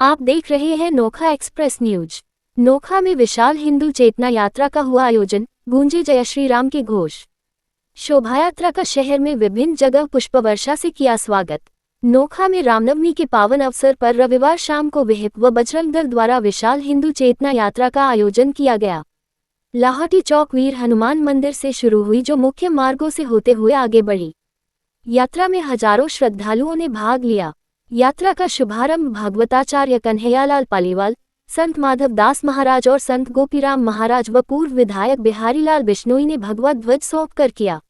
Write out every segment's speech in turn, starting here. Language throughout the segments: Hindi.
आप देख रहे हैं नोखा एक्सप्रेस न्यूज। नोखा में विशाल हिंदू चेतना यात्रा का हुआ आयोजन, गूंजे जय श्री राम के घोष। शोभायात्रा का शहर में विभिन्न जगह पुष्प वर्षा से किया स्वागत। नोखा में रामनवमी के पावन अवसर पर रविवार शाम को विहिप व बजरंग दल द्वारा विशाल हिंदू चेतना यात्रा का आयोजन किया गया। लाहौटी चौक वीर हनुमान मंदिर से शुरू हुई, जो मुख्य मार्गों से होते हुए आगे बढ़ी। यात्रा में हजारों श्रद्धालुओं ने भाग लिया। यात्रा का शुभारंभ भगवताचार्य कन्हैयालाल पालीवाल, संत माधव दास महाराज और संत गोपीराम महाराज व पूर्व विधायक बिहारीलाल बिश्नोई ने भगवा ध्वज सौंपकर किया।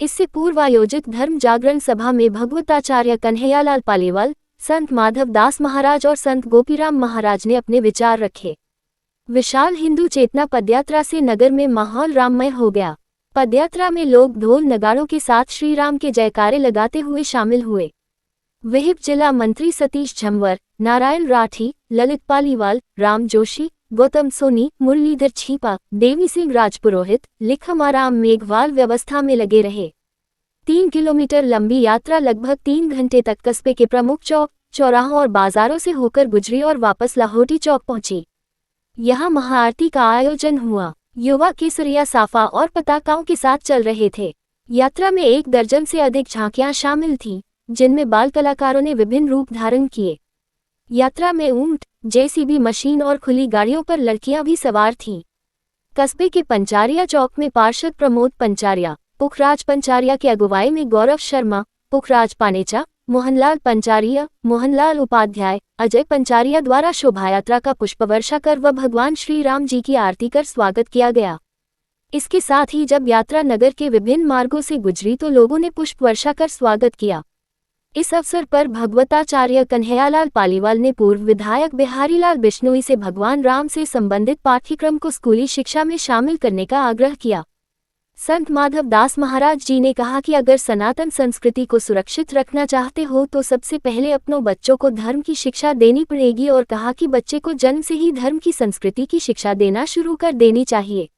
इससे पूर्व आयोजित धर्म जागरण सभा में भगवताचार्य कन्हैयालाल पालीवाल, संत माधव दास महाराज और संत गोपीराम महाराज ने अपने विचार रखे। विशाल हिंदू चेतना पदयात्रा से नगर में माहौल राममय हो गया। पदयात्रा में लोग ढोल नगाड़ों के साथ श्री राम के जयकारे लगाते हुए शामिल हुए। विहिप जिला मंत्री सतीश झंवर, नारायण राठी, ललित पालीवाल, राम जोशी, गौतम सोनी, मुरलीधर छीपा, देवी सिंह राजपुरोहित, लिखमाराम मेघवाल व्यवस्था में लगे रहे। 3 किलोमीटर लंबी यात्रा लगभग 3 घंटे तक कस्बे के प्रमुख चौक, चौराहों और बाजारों से होकर गुजरी और वापस लाहौटी चौक पहुंची। यहां महाआरती का आयोजन हुआ। युवा केसरिया साफा और पताकाओं के साथ चल रहे थे। यात्रा में 1 दर्जन से अधिक झांकियां शामिल थीं, जिनमें बाल कलाकारों ने विभिन्न रूप धारण किए। यात्रा में ऊंट, जेसीबी मशीन और खुली गाड़ियों पर लड़कियां भी सवार थीं। कस्बे के पंचारिया चौक में पार्षद प्रमोद पंचारिया, पुखराज पंचारिया की अगुवाई में गौरव शर्मा, पुखराज पानेचा, मोहनलाल पंचारिया, मोहनलाल उपाध्याय, अजय पंचारिया द्वारा शोभायात्रा का पुष्प वर्षा कर व भगवान श्री राम जी की आरती कर स्वागत किया गया। इसके साथ ही जब यात्रा नगर के विभिन्न मार्गों से गुजरी तो लोगों ने पुष्प वर्षा कर स्वागत किया। इस अवसर पर भगवताचार्य कन्हैयालाल पालीवाल ने पूर्व विधायक बिहारीलाल बिश्नोई से भगवान राम से संबंधित पाठ्यक्रम को स्कूली शिक्षा में शामिल करने का आग्रह किया। संत माधव दास महाराज जी ने कहा कि अगर सनातन संस्कृति को सुरक्षित रखना चाहते हो तो सबसे पहले अपनों बच्चों को धर्म की शिक्षा देनी पड़ेगी, और कहा कि बच्चे को जन्म से ही धर्म की संस्कृति की शिक्षा देना शुरू कर देनी चाहिए।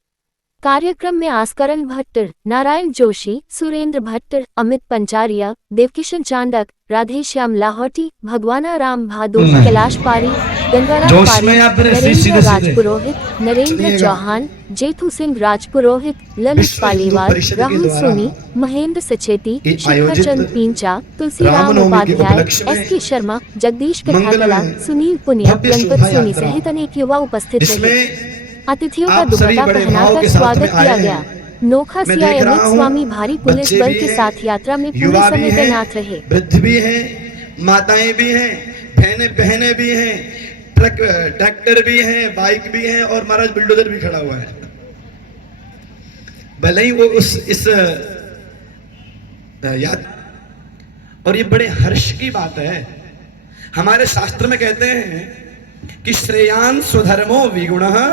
कार्यक्रम में आस्करण भट्टर, नारायण जोशी, सुरेंद्र भट्टर, अमित पंचारिया, देवकिशन चांडक, राधेश्याम लाहौटी, भगवाना राम भादुर, कैलाश पारी, गंगाराम पारी, नरेंद्र राजपुरोहित, नरेंद्र चौहान, जेठू सिंह राजपुरोहित, ललित पालीवाल, राहुल सोनी, महेंद्र सचेती, शिखर चंद पींचा, तुलसीराम उपाध्याय, एस.के. शर्मा, जगदीश कथाकला, सुनील पुनिया, गणपत सोनी सहित अनेक युवा उपस्थित रहे। अतिथियों का दुपट्टा पहनाकर स्वागत किया गया। नोखा सीआई अमित स्वामी भारी पुलिस बल के साथ यात्रा में पूरे समय तैनात रहे। वृद्ध भी हैं, माताएं भी हैं, बहने भी हैं, ट्रैक्टर भी हैं, बाइक भी हैं और महाराज बुलडोजर भी खड़ा हुआ है। भले ही वो इस और ये बड़े हर्ष की बात है। हमारे शास्त्र में कहते हैं कि श्रेयान स्वधर्मो विगुणः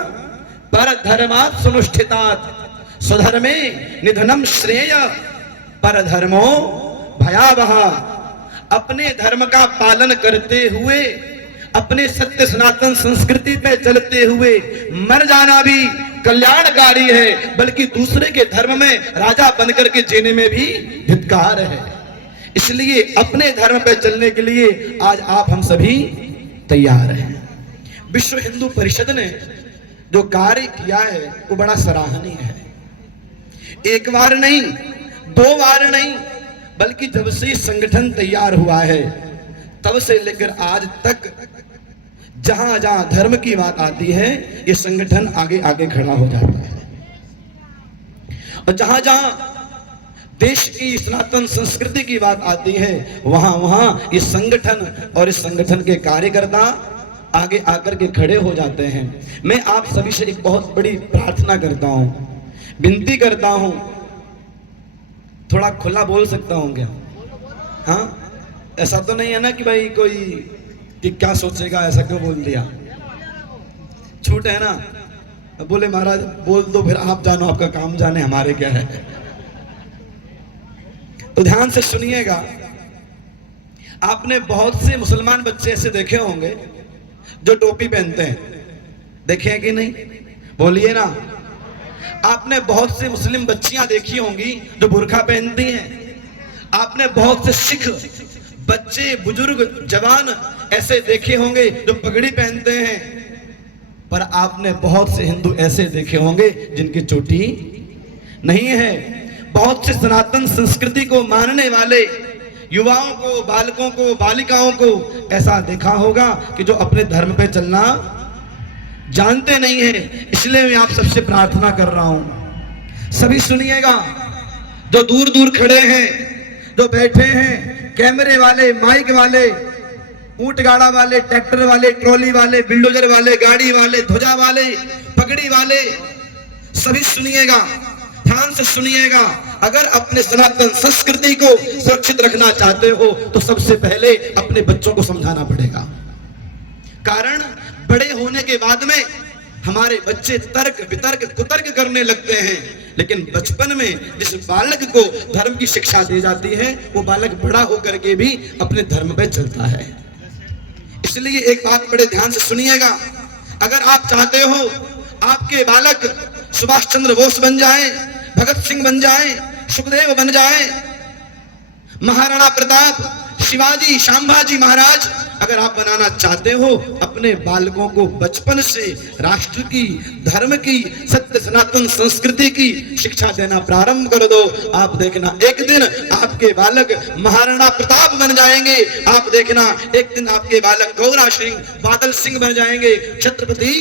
पर धर्मात् सुनुष्ठितात् स्वधर्मे निधनम श्रेय पर धर्मो भयावह। अपने धर्म का पालन करते हुए, अपने सत्य सनातन संस्कृति पे चलते हुए मर जाना भी कल्याणकारी है, बल्कि दूसरे के धर्म में राजा बनकर के जीने में भी धिक्कार है। इसलिए अपने धर्म पे चलने के लिए आज आप हम सभी तैयार हैं। विश्व हिंदू परिषद ने जो कार्य किया है वो बड़ा सराहनीय है। 1 बार नहीं, 2 बार नहीं, बल्कि जब से संगठन तैयार हुआ है तब से लेकर आज तक जहां जहां धर्म की बात आती है ये संगठन आगे आगे खड़ा हो जाता है, और जहां जहां देश की सनातन संस्कृति की बात आती है वहां वहां ये संगठन और इस संगठन के कार्यकर्ता आगे आकर के खड़े हो जाते हैं। मैं आप सभी से एक बहुत बड़ी प्रार्थना करता हूं, विनती करता हूं, थोड़ा खुला बोल सकता हूं क्या? हाँ, ऐसा तो नहीं है ना कि भाई कोई कि क्या सोचेगा, ऐसा क्यों बोल दिया? छूट है ना? बोले महाराज बोल दो, फिर आप जानो, आपका काम जाने, हमारे क्या है। तो ध्यान से सुनिएगा। आपने बहुत से मुसलमान बच्चे ऐसे देखे होंगे जो टोपी पहनते हैं, देखे हैं कि नहीं? बोलिए ना। आपने बहुत से मुस्लिम बच्चियां देखी होंगी जो बुर्का पहनती हैं। आपने बहुत से सिख बच्चे, बुजुर्ग, जवान ऐसे देखे होंगे जो पगड़ी पहनते हैं, पर आपने बहुत से हिंदू ऐसे देखे होंगे जिनकी चोटी नहीं है। बहुत से सनातन संस्कृति को मानने वाले युवाओं को, बालकों को, बालिकाओं को ऐसा देखा होगा कि जो अपने धर्म पे चलना जानते नहीं है। इसलिए मैं आप सबसे प्रार्थना कर रहा हूं, सभी सुनिएगा, जो दूर दूर खड़े हैं, जो बैठे हैं, कैमरे वाले, माइक वाले, ऊंट गाड़ा वाले, ट्रैक्टर वाले, ट्रॉली वाले, बिल्डोजर वाले, गाड़ी वाले, ध्वजा वाले, पगड़ी वाले, सभी सुनिएगा, ध्यान से सुनिएगा। अगर अपने सनातन संस्कृति को सुरक्षित रखना चाहते हो तो सबसे पहले अपने बच्चों को समझाना पड़ेगा। कारण बड़े होने के बाद में हमारे बच्चे तर्क वितर्क कुतर्क करने लगते हैं, लेकिन बचपन में जिस बालक को धर्म की शिक्षा दी जाती है वो बालक बड़ा होकर के भी अपने धर्म पे चलता है। इसलिए एक बात बड़े ध्यान से सुनिएगा, अगर आप चाहते हो आपके बालक सुभाष चंद्र बोस बन जाए, भगत सिंह बन जाए, सुखदेव बन जाए, महाराणा प्रताप, शिवाजी, शांभाजी महाराज, अगर आप बनाना चाहते हो, अपने बालकों को बचपन से राष्ट्र की, धर्म की, सत्य सनातन संस्कृति की शिक्षा देना प्रारंभ कर दो। आप देखना एक दिन आपके बालक महाराणा प्रताप बन जाएंगे। आप देखना एक दिन आपके बालक गौरा सिंह, बादल सिंह बन जाएंगे, छत्रपति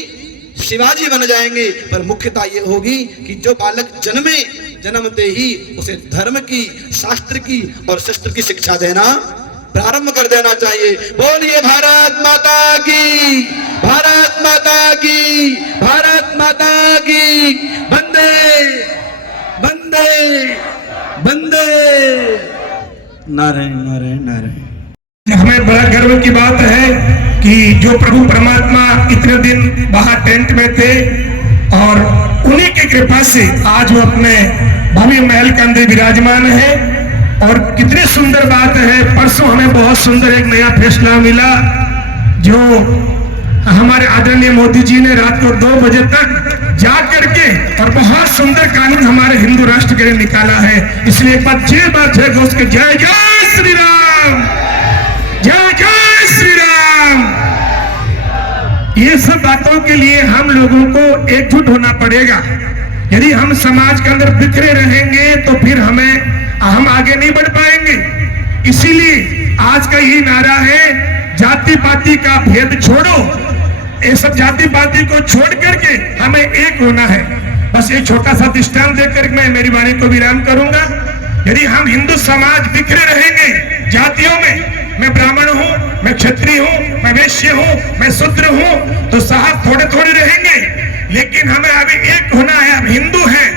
शिवाजी बन जाएंगे। पर मुख्यता ये होगी कि जो बालक जन्मते ही उसे धर्म की, शास्त्र की और शस्त्र की शिक्षा देना प्रारंभ कर देना चाहिए। बोलिए भारत माता की, भारत माता की, भारत माता की। वंदे वंदे वंदे। नारायण नारायण नारायण। हमें बड़ा गर्व की बात है कि जो प्रभु परमात्मा इतने दिन बाहर टेंट में थे और उन्हीं की कृपा से आज वो अपने भव्य महल के अंदर विराजमान है। और कितनी सुंदर बात है, परसों हमें बहुत सुंदर एक नया फैसला मिला जो हमारे आदरणीय मोदी जी ने रात को 2 बजे तक जा करके और बहुत सुंदर कानून हमारे हिंदू राष्ट्र के लिए निकाला है। इसलिए एक बार जय घोष के जय जय श्री राम, जय जय श्री राम। ये सब बातों के लिए हम लोगों को एकजुट होना पड़ेगा। यदि हम समाज के अंदर बिखरे रहेंगे तो फिर हम आगे नहीं बढ़ पाएंगे। इसीलिए आज का यही नारा है, जाति पाति का भेद छोड़ो। ये सब जाति पाति को छोड़ करके हमें एक होना है। बस एक छोटा सा दृष्टांत देकर मैं मेरी वाणी को विराम करूंगा। यदि हम हिंदू समाज बिखरे रहेंगे जातियों में, मैं ब्राह्मण हूं, मैं क्षत्रिय हूं, मैं वैश्य हूं, मैं शूद्र हूं, तो साहब थोड़े थोड़े रहेंगे। लेकिन हमें अभी एक होना है, हम हिंदू हैं।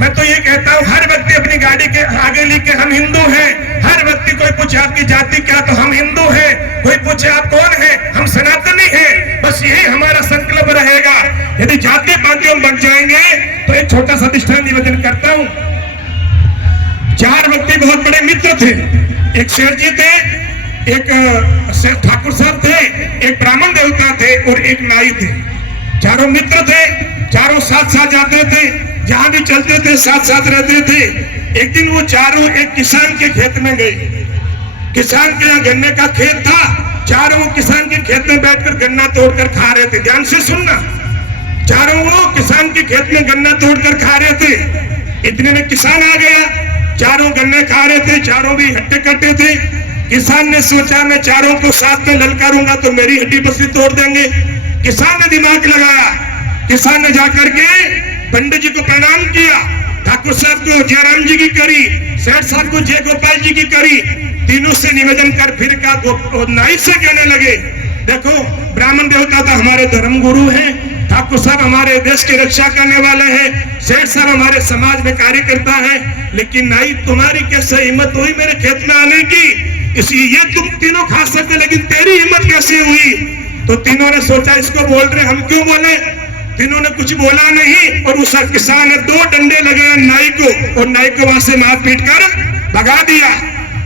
मैं तो ये कहता हूँ हर व्यक्ति अपनी गाड़ी के आगे लेके हम हिंदू हैं। हर व्यक्ति, कोई पूछे आपकी जाति क्या, तो हम हिंदू हैं। कोई पूछे आप कौन है, हम सनातनी हैं। बस यही हमारा संकल्प रहेगा। यदि जाति पातियों बन जाएंगे तो एक छोटा सा दृष्टांत निवेदन करता हूँ। 4 व्यक्ति बहुत बड़े मित्र थे। एक शेर जी थे, एक ठाकुर साहब थे, एक ब्राह्मण देवता थे और एक नाई थे। चारों मित्र थे, चारों साथ साथ जाते थे, जहां भी चलते थे साथ साथ रहते थे। एक दिन वो चारों एक किसान के खेत में गए। किसान के यहाँ गन्ने का खेत था। चारों किसान के खेत में बैठकर गन्ना तोड़कर खा रहे थे। ध्यान से सुनना, चारों वो किसान के खेत में गन्ना तोड़कर खा रहे थे। इतने में किसान आ गया। चारों गन्ने खा रहे थे, चारों भी हट्टे कट्टे थे। किसान ने सोचा मैं चारों को साथ में ललकारूंगा तो मेरी हड्डी बसली तोड़ देंगे। किसान ने दिमाग लगाया। किसान ने जाकर के पंडित जी को प्रणाम किया, ठाकुर साहब को जयराम जी की करी, सेठ साहब को जय गोपाल जी की करी। तीनों से निवेदन कर फिर का नाई से कहने लगे, देखो ब्राह्मण देवता तो हमारे धर्म गुरु हैं, ठाकुर साहब हमारे देश की रक्षा करने वाले हैं, सेठ साहब हमारे समाज में कार्य करता है, लेकिन नाई तुम्हारी कैसे हिम्मत हुई मेरे खेत में आने की? इसलिए ये तुम तीनों खा सकते, लेकिन तेरी हिम्मत कैसे हुई? तो तीनों ने सोचा इसको बोल रहे, हम क्यों बोले? तीनों ने कुछ बोला नहीं और उस किसान ने 2 डंडे लगे नाई को और नाई को वहां से मार पीट कर भगा दिया।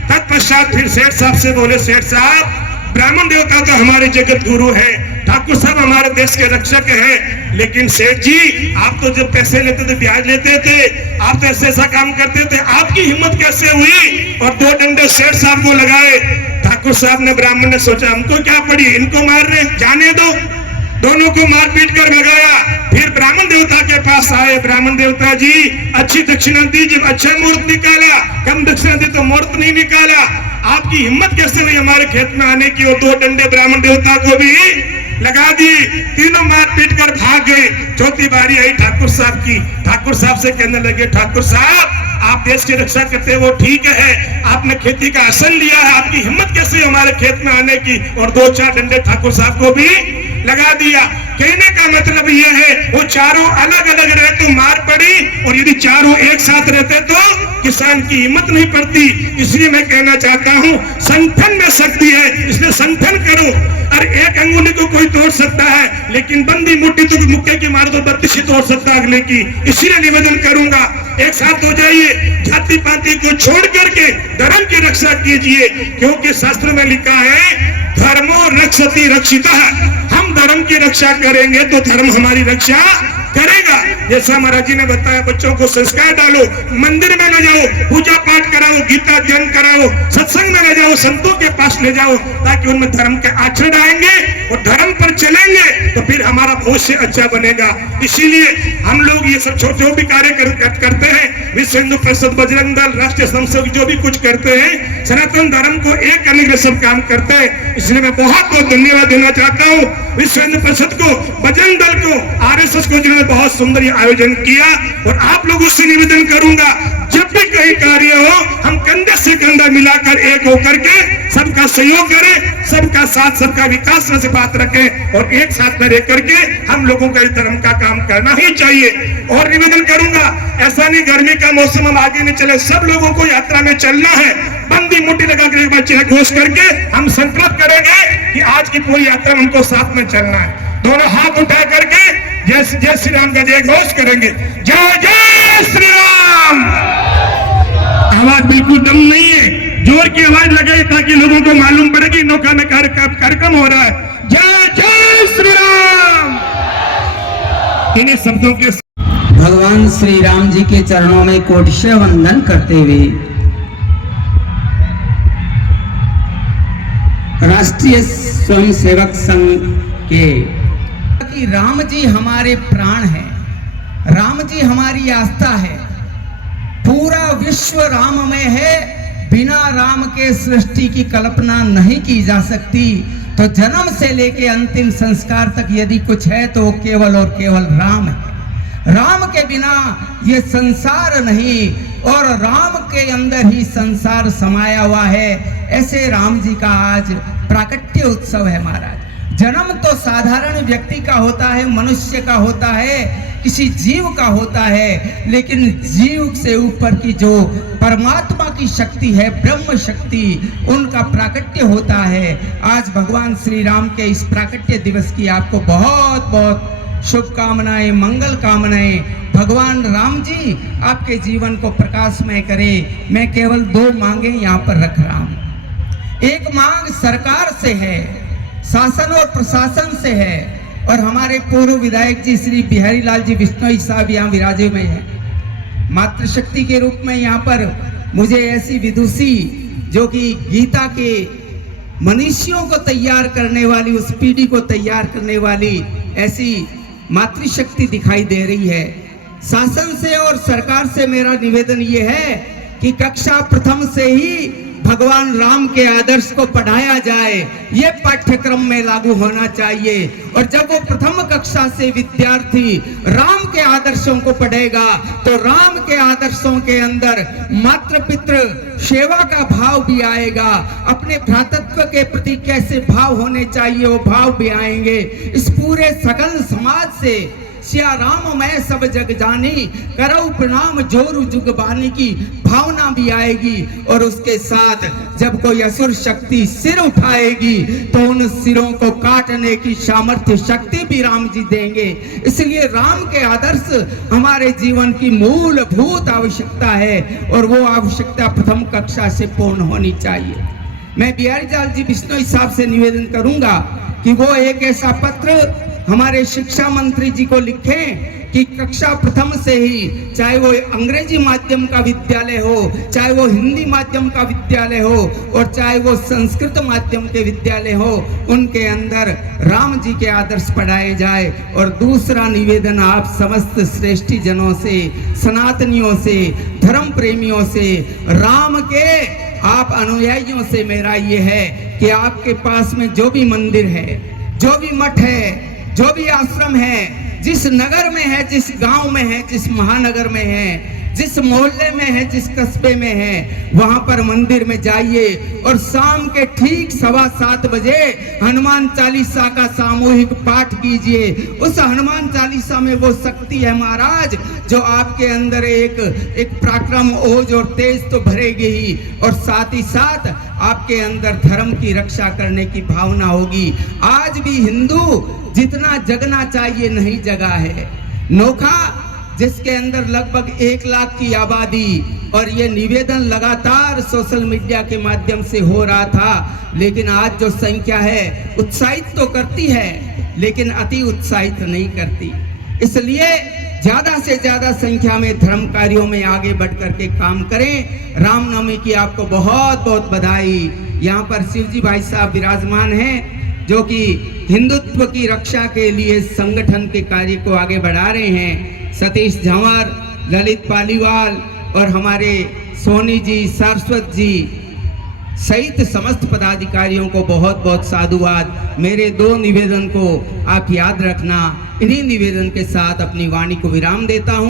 तत्पश्चात फिर सेठ साहब से बोले, सेठ साहब ब्राह्मण देवता तो हमारे जगत गुरु है, ठाकुर साहब हमारे देश के रक्षक हैं, लेकिन सेठ जी आप तो जब पैसे लेते थे ब्याज लेते थे, आप तो ऐसा काम करते थे, आपकी हिम्मत कैसे हुई? और 2 डंडे सेठ साहब को लगाए। ठाकुर ठाकुर साहब ने, ब्राह्मण ने सोचा हमको क्या पड़ी, इनको मार रहे, जाने दो। दोनों को मार पीट कर भगाया। फिर ब्राह्मण देवता के पास आए, ब्राह्मण देवता जी अच्छी दक्षिणा दीजिए, अच्छा मुहूर्त निकाला, कम दक्षिणा दी तो मुहूर्त नहीं निकाला, आपकी हिम्मत कैसे हुई हमारे खेत में आने की? और 2 डंडे ब्राह्मण देवता को भी लगा दी। तीनों मार पीट कर भाग गए। चौथी बारी आई ठाकुर साहब की। ठाकुर साहब से कहने लगे, ठाकुर साहब आप देश की रक्षा करते हैं वो ठीक है, आपने खेती का आसन लिया है, आपकी हिम्मत कैसे हमारे खेत में आने की? और 2-4 डंडे ठाकुर साहब को भी लगा दिया। कहने का मतलब यह है वो चारों अलग अलग रहे तो मार पड़ी, और यदि चारों एक साथ रहते तो किसान की हिम्मत नहीं पड़ती। इसलिए मैं कहना चाहता हूँ संगठन में शक्ति है, इसलिए संगठन करो। और एक अंगुली को कोई तोड़ सकता है, लेकिन बंदी मुट्ठी तो मुक्के की मार तो 32 ही तोड़ सकता है अगले की। इसीलिए निवेदन करूंगा एक साथ हो जाइए, जाति पाति को छोड़ करके धर्म की रक्षा कीजिए, क्योंकि शास्त्र में लिखा है धर्मो रक्षति रक्षितः। हम धर्म की रक्षा करेंगे तो धर्म हमारी रक्षा करेगा। जैसा महाराज जी ने बताया, बच्चों को संस्कार डालो, मंदिर में ले जाओ, पूजा पाठ कराओ, गीता अध्ययन कराओ, सत्संग में ले जाओ, संतों के पास ले जाओ, ताकि उनमें धर्म के आचरण आएंगे और धर्म पर चलेंगे तो फिर हमारा भविष्य अच्छा बनेगा। इसीलिए हम लोग ये सब जो भी कार्य करते हैं, विश्व हिंदू परिषद, बजरंग दल, राष्ट्रीय स्वयंसेवक जो भी कुछ करते हैं, सनातन धर्म को एक करने के लिए सब काम करते हैं। इसलिए मैं बहुत बहुत धन्यवाद देना चाहता हूँ विश्व हिंदू परिषद को, बजरंग दल को, RSS को, जिन्होंने बहुत सुंदर आयोजन किया। और आप लोगों से निवेदन करूंगा, जब भी कहीं कार्य हो, हम कंधे से कंधा मिलाकर एक होकर के सबका सहयोग करें, सबका साथ, सबका विकास से बात रखें, और एक साथ में रह करके हम लोगों का इस धर्म का काम करना ही चाहिए। और निवेदन करूंगा, ऐसा नहीं गर्मी का मौसम हम आगे नहीं चले, सब लोगों को यात्रा में चलना है। बंदी मुट्ठी लगा कर एक बार चेहरा घोष करके हम संकल्प करेंगे कि आज की पूरी यात्रा में हमको साथ में चलना है। दोनों हाथ उठा करके जय जय श्री राम का जय घोष करेंगे। जय जय श्री राम। आवाज बिल्कुल दम नहीं है, जोर की आवाज लगाई ताकि लोगों को मालूम पड़े कि नौका में कार्यक्रम हो रहा है। जय जय श्री राम। इन्हीं शब्दों के भगवान श्री राम जी के चरणों में कोटिशः वंदन करते हुए राष्ट्रीय स्वयंसेवक संघ के कि राम जी हमारे प्राण हैं, राम जी हमारी आस्था है, पूरा विश्व राममय है, बिना राम के सृष्टि की कल्पना नहीं की जा सकती। तो जन्म से लेके अंतिम संस्कार तक यदि कुछ है तो वो केवल और केवल राम है। राम के बिना ये संसार नहीं, और राम के अंदर ही संसार समाया हुआ है। ऐसे राम जी का आज प्राकट्य उत्सव है महाराज। जन्म तो साधारण व्यक्ति का होता है, मनुष्य का होता है, किसी जीव का होता है, लेकिन जीव से ऊपर की जो परमात्मा की शक्ति है, ब्रह्म शक्ति, उनका प्राकट्य होता है। आज भगवान श्री राम के इस प्राकट्य दिवस की आपको बहुत बहुत शुभकामनाएं, मंगल कामनाएं। भगवान राम जी आपके जीवन को प्रकाशमय करे। मैं केवल 2 मांगे यहाँ पर रख रहा हूँ। एक मांग सरकार से है, शासन और प्रशासन से है, और हमारे पूर्व विधायक जी श्री बिहारी लाल जी बिश्नोई साहब यहाँ विराजे में हैं। मातृशक्ति के रूप में यहाँ पर मुझे ऐसी विदुषी जो कि गीता के मनीषियों को तैयार करने वाली, उस पीढ़ी को तैयार करने वाली ऐसी मातृशक्ति दिखाई दे रही है। शासन से और सरकार से मेरा निवेदन ये है कि कक्षा प्रथम से ही भगवान राम के आदर्श को पढ़ाया जाए, ये पाठ्यक्रम में लागू होना चाहिए। और जब वो प्रथम कक्षा से विद्यार्थी राम के आदर्शों को पढ़ेगा तो राम के आदर्शों के अंदर मातृ पितृ सेवा का भाव भी आएगा, अपने भ्रातृत्व के प्रति कैसे भाव होने चाहिए वो भाव भी आएंगे। इस पूरे सकल समाज से सिया राम मैं सब जग जानी, करऊ प्रणाम जोरु जुग बानी की भावना भी आएगी। और उसके साथ जब कोई असुर शक्ति सिर उठाएगी तो उन सिरों को काटने की सामर्थ्य शक्ति भी राम जी देंगे। इसलिए राम के आदर्श हमारे जीवन की मूलभूत आवश्यकता है, और वो आवश्यकता प्रथम कक्षा से पूर्ण होनी चाहिए। मैं बिहारी लाल जी बिश्नोई साहब से निवेदन करूंगा कि वो एक ऐसा पत्र हमारे शिक्षा मंत्री जी को लिखें कि कक्षा प्रथम से ही, चाहे वो अंग्रेजी माध्यम का विद्यालय हो, चाहे वो हिंदी माध्यम का विद्यालय हो और चाहे वो संस्कृत माध्यम के विद्यालय हो, उनके अंदर राम जी के आदर्श पढ़ाए जाए। और दूसरा निवेदन आप समस्त श्रेष्ठी जनों से, सनातनियों से, धर्म प्रेमियों से, राम के आप अनुयायियों से मेरा ये है कि आपके पास में जो भी मंदिर है, जो भी मठ है, जो भी आश्रम है, जिस नगर में है, जिस गांव में है, जिस महानगर में है, जिस मोहल्ले में है, जिस कस्बे में है, वहां पर मंदिर में जाइए और शाम के ठीक 7:15 बजे हनुमान चालीसा का सामूहिक पाठ कीजिए। उस हनुमान चालीसा में वो शक्ति है महाराज, जो आपके अंदर एक पराक्रम, ओज और तेज तो भरेगी ही, और साथ ही साथ आपके अंदर धर्म की रक्षा करने की भावना होगी। आज भी हिंदू जितना जगना चाहिए नहीं जगा है। नोखा, जिसके अंदर लगभग 1 लाख की आबादी, और ये निवेदन लगातार सोशल मीडिया के माध्यम से हो रहा था, लेकिन आज जो संख्या है उत्साहित तो करती है लेकिन अति उत्साहित नहीं करती। इसलिए ज्यादा से ज्यादा संख्या में धर्म कार्यों में आगे बढ़ करके काम करें। रामनवमी की आपको बहुत बहुत बधाई। यहाँ पर शिवजी भाई साहब विराजमान हैं, जो कि हिंदुत्व की रक्षा के लिए संगठन के कार्य को आगे बढ़ा रहे हैं। सतीश झंवर, ललित पालीवाल और हमारे सोनी जी, सारस्वत जी सहित समस्त पदाधिकारियों को बहुत बहुत साधुवाद। मेरे 2 निवेदन को आप याद रखना। इन्हीं निवेदन के साथ अपनी वाणी को विराम देता हूं।